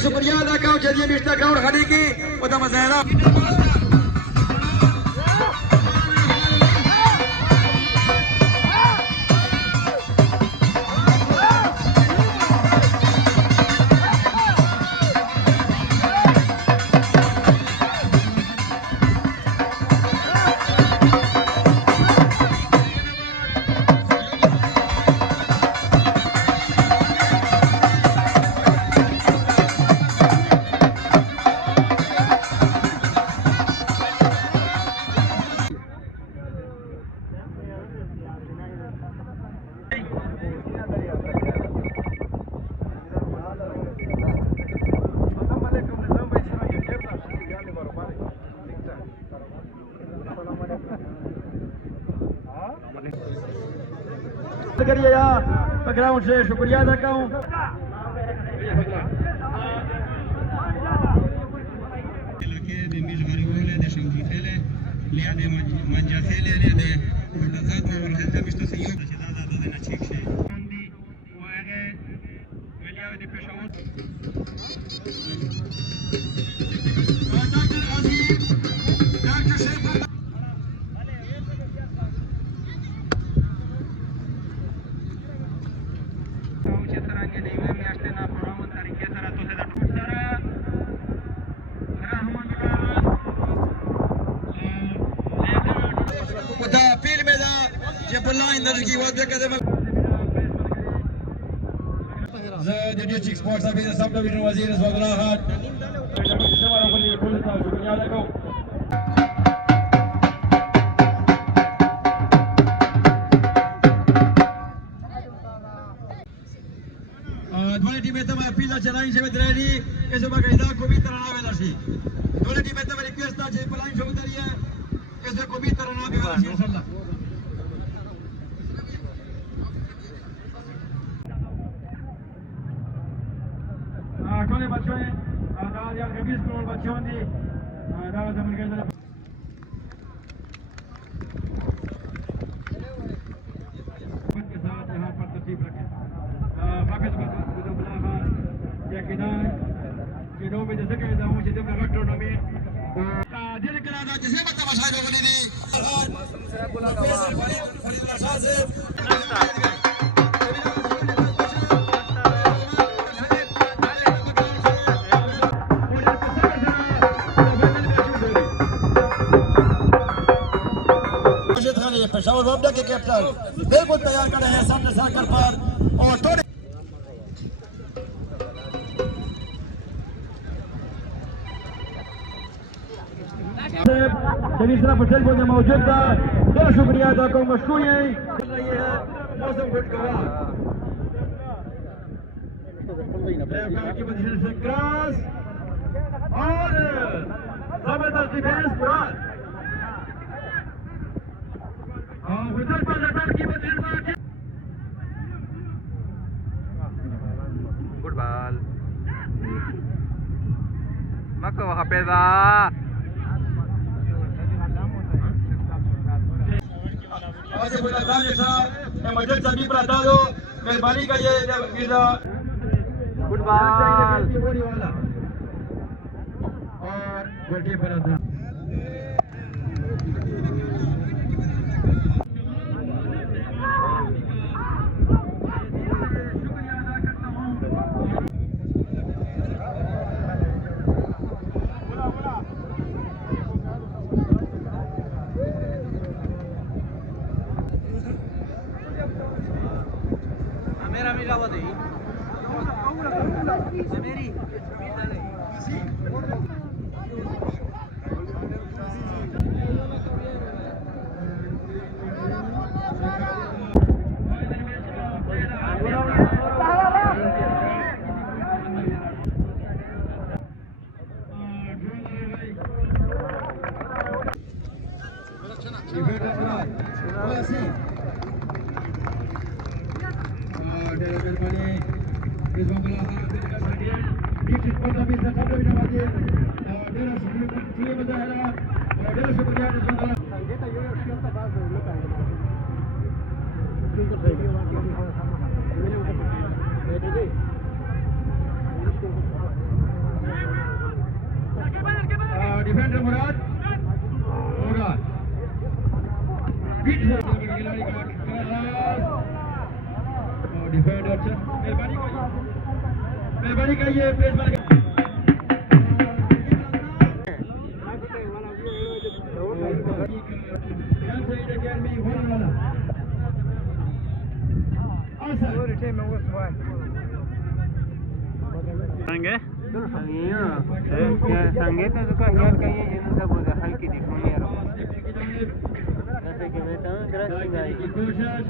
शुक्रिया अदा करो जल्दी मिस्टर ग्राउंड खाने की पता मजा करिए यार ग्राउंड से शुक्रिया अदा करूं The district sports officer, sub-division wazir, Swadullah Khan. दोनों टीमें तमाम पीला चलाइन से बदलेगी इस बार का इधर कोई तरह ना बेलाशी दोनों टीमें तमाम रिक्वेस्ट था जे पलाइन से उतरी है इसे कोई तरह ना बेलाशी इंशाल्लाह कौन बच्चों हैं दादा यार कभी स्कूल बच्चों दी दादा समझ गए जरा के साथ यहाँ पर तशरीफ रखें बाकी या किनारे में जैसे कहता हूँ जिसे मैं रख टूर्नामेंट दिल कराना जिसे मैं तमाशा लोगों ने दी पेशावर बाबा के कैप्टन बिल्कुल तैयार कर रहे हैं सामने सर्कल पर और थोड़े शरीसरा पटेल को मौजूद था बड़ा शुक्रिया अदा करूं मशकूर है मौसम खुशगवार की पोजीशन से क्रॉस और जबरदस्त डिफेंस पूरा गुड बॉल मको हपेदा आज बोला था जैसा मैं मदद सभी पर बता दो मेहरबानी करिए गुड बॉल और गोलकीपर था मेरा भी लावा दे मेरी Defender Murad. Bola C. Dari kembali Rizwan bola dengan Sadiq. Di pada bisa sampai di bawah. Dari sebelum berjalan. Dari sebelum Rizwan bola. Defender Murad. Murad. Hit खिलाड़ी का क्रॉस और डिफेंडर मेहरबानी करिए प्रेस मार Sange? Sange itu suka lihat kayaknya jenis apa dah hal kita punya orang. Nanti kita tahu terus tinggal.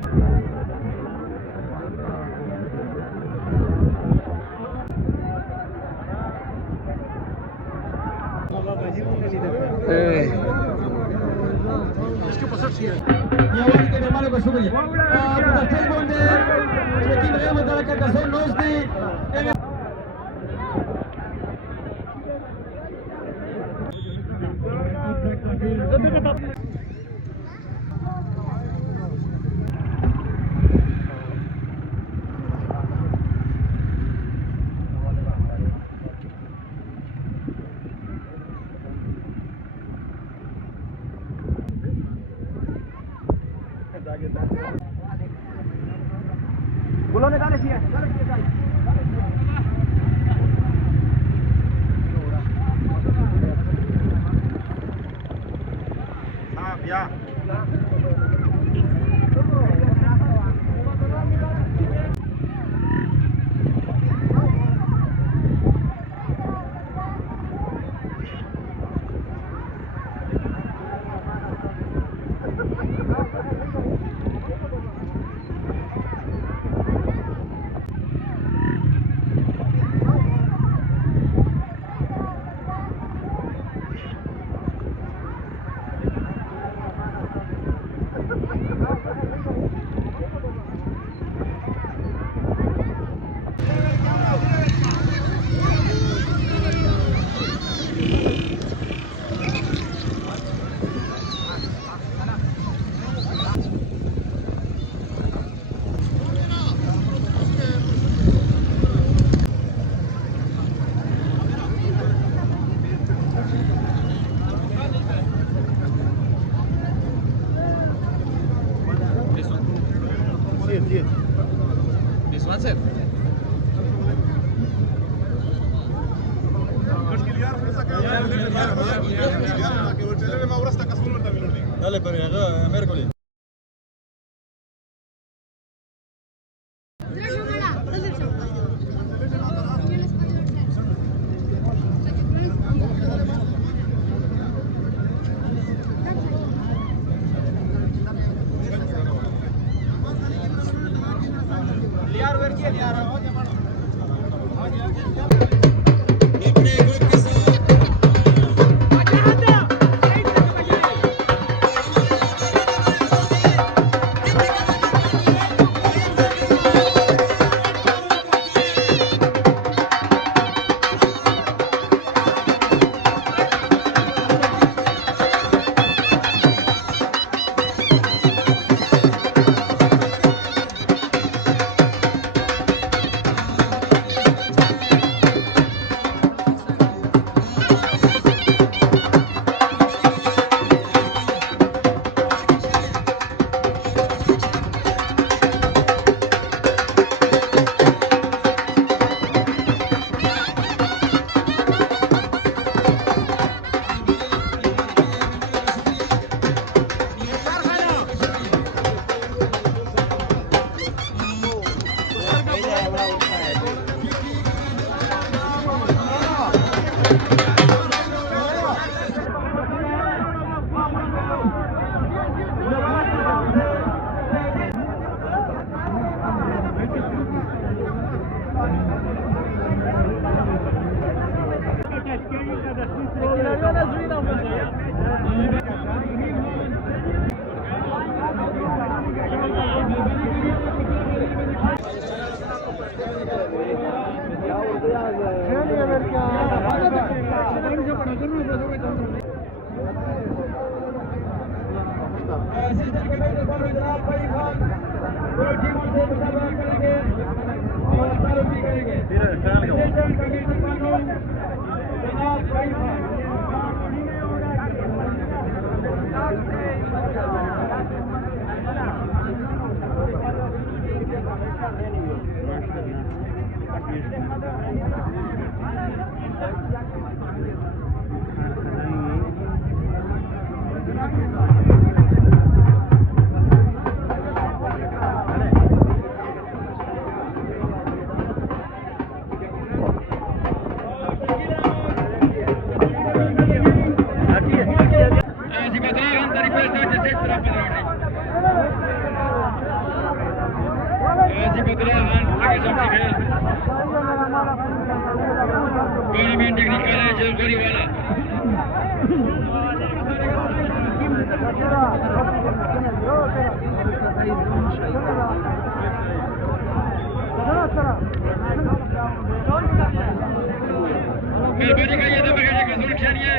Nyawali ke memang lebih sulit. Kita cek bonde, cekin dia masyarakat kasih nos di. Belum ada sih ya. Ya. This one, sir. Dale, pero ya, miércoles. Assistant commissioner for जनाब भाई खान दो टीमों से मुकाबला करेंगे और तारुफ भी करेंगे। असिस्टेंट कमिश्नर कानून जनाब भाई खान गवर्नमेंट टेक्निकल है जलगरी वाला मेहरबानी करिए तो बगैर का सुरक्षा नहीं है।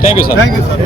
Thank you, sir. Thank you, sir.